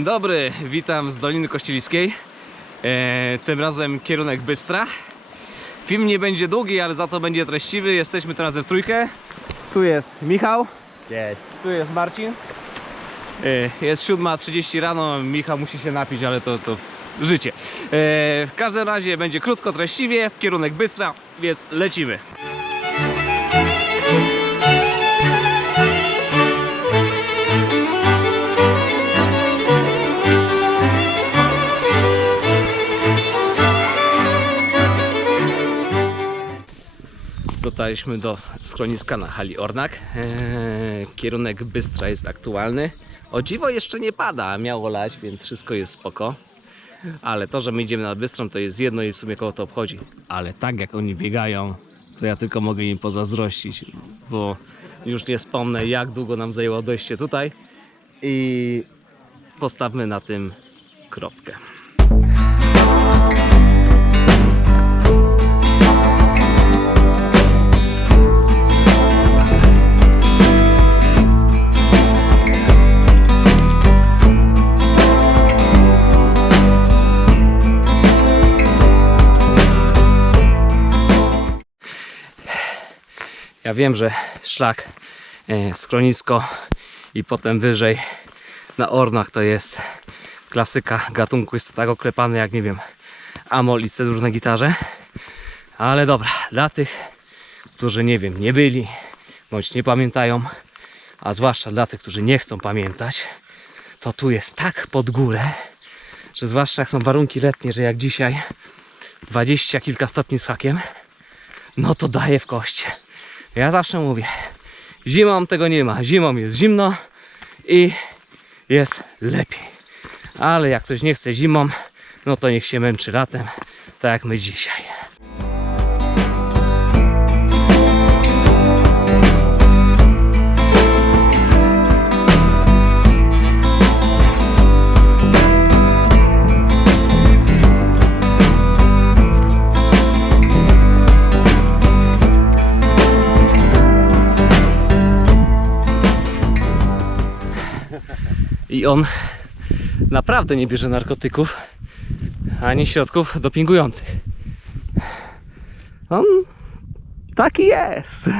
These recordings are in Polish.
Dzień dobry, witam z Doliny Kościeliskiej. E, tym razem kierunek Bystra. Film nie będzie długi, ale za to będzie treściwy. Jesteśmy teraz w trójkę. Tu jest Michał, Cześć. tu jest Marcin. E, jest 7.30 rano, Michał musi się napić, ale to, to życie. E, w każdym razie będzie krótko, treściwie, w kierunek Bystra, więc lecimy. Dotarliśmy do schroniska na hali Ornak. Eee, kierunek Bystra jest aktualny. O dziwo jeszcze nie pada, miało lać, więc wszystko jest spoko. Ale to, że my idziemy nad Bystrą, to jest jedno i w sumie koło to obchodzi. Ale tak jak oni biegają, to ja tylko mogę im pozazdrościć, bo już nie wspomnę jak długo nam zajęło dojście tutaj i postawmy na tym kropkę. Ja wiem, że szlak, e, schronisko i potem wyżej na Ornach to jest klasyka gatunku. Jest to tak oklepane jak nie wiem, Amol i Cedur na gitarze. Ale dobra, dla tych, którzy nie wiem, nie byli bądź nie pamiętają, a zwłaszcza dla tych, którzy nie chcą pamiętać, to tu jest tak pod górę, że zwłaszcza jak są warunki letnie, że jak dzisiaj 20 kilka stopni z hakiem, no to daje w kość. Ja zawsze mówię, zimą tego nie ma. Zimą jest zimno i jest lepiej. Ale jak ktoś nie chce zimą, no to niech się męczy latem, tak jak my dzisiaj. I on naprawdę nie bierze narkotyków ani środków dopingujących. On taki jest.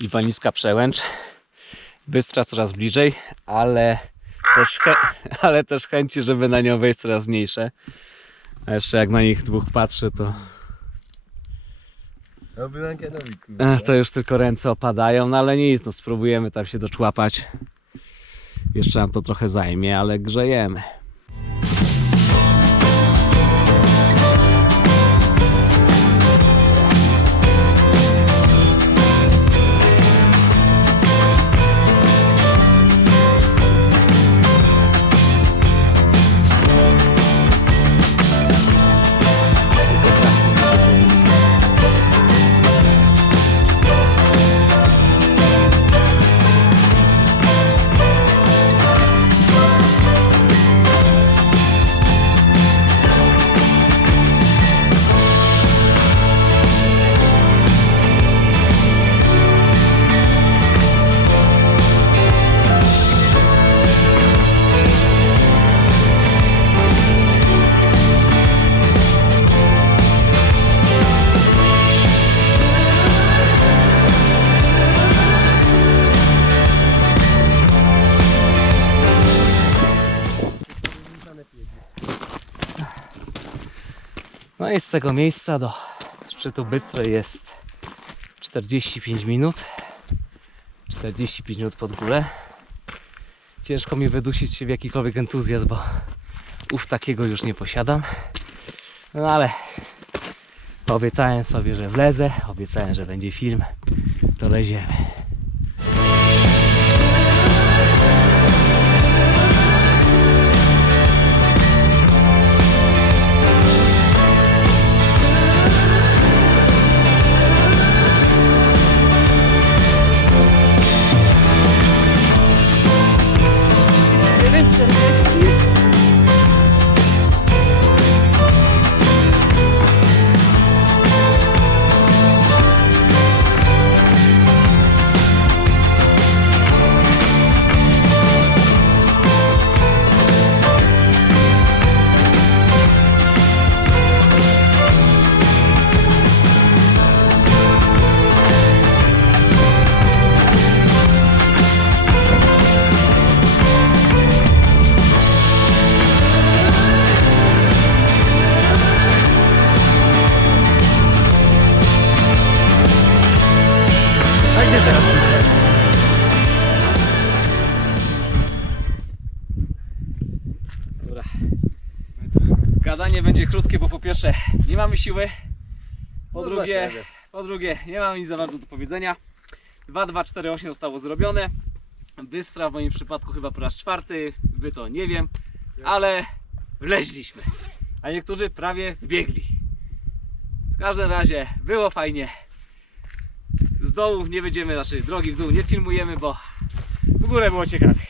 Iwaniska Przełęcz. Bystra coraz bliżej, ale też, ale też chęci, żeby na nią wejść coraz mniejsze. A jeszcze jak na nich dwóch patrzę, to, eh, to już tylko ręce opadają, no ale nic, no spróbujemy tam się doczłapać. Jeszcze nam to trochę zajmie, ale grzejemy. No i z tego miejsca do szczytu Bystrej jest 45 minut. 45 minut pod górę. Ciężko mi wydusić się w jakikolwiek entuzjazm, bo ów takiego już nie posiadam. No ale obiecałem sobie, że wlezę, obiecałem, że będzie film, to leziemy. A Gadanie będzie krótkie, bo po pierwsze nie mamy siły, po No drugie, po drugie nie mamy nic za bardzo do powiedzenia. 2248 zostało zrobione. Bystra w moim przypadku chyba po raz czwarty, wy to nie wiem, ale wleźliśmy. A niektórzy prawie wbiegli. W każdym razie było fajnie. Z dołu nie będziemy, znaczy drogi w dół nie filmujemy, bo w górę było ciekawie.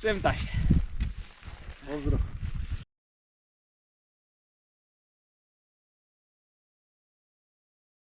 Czym ta się? Pozdro.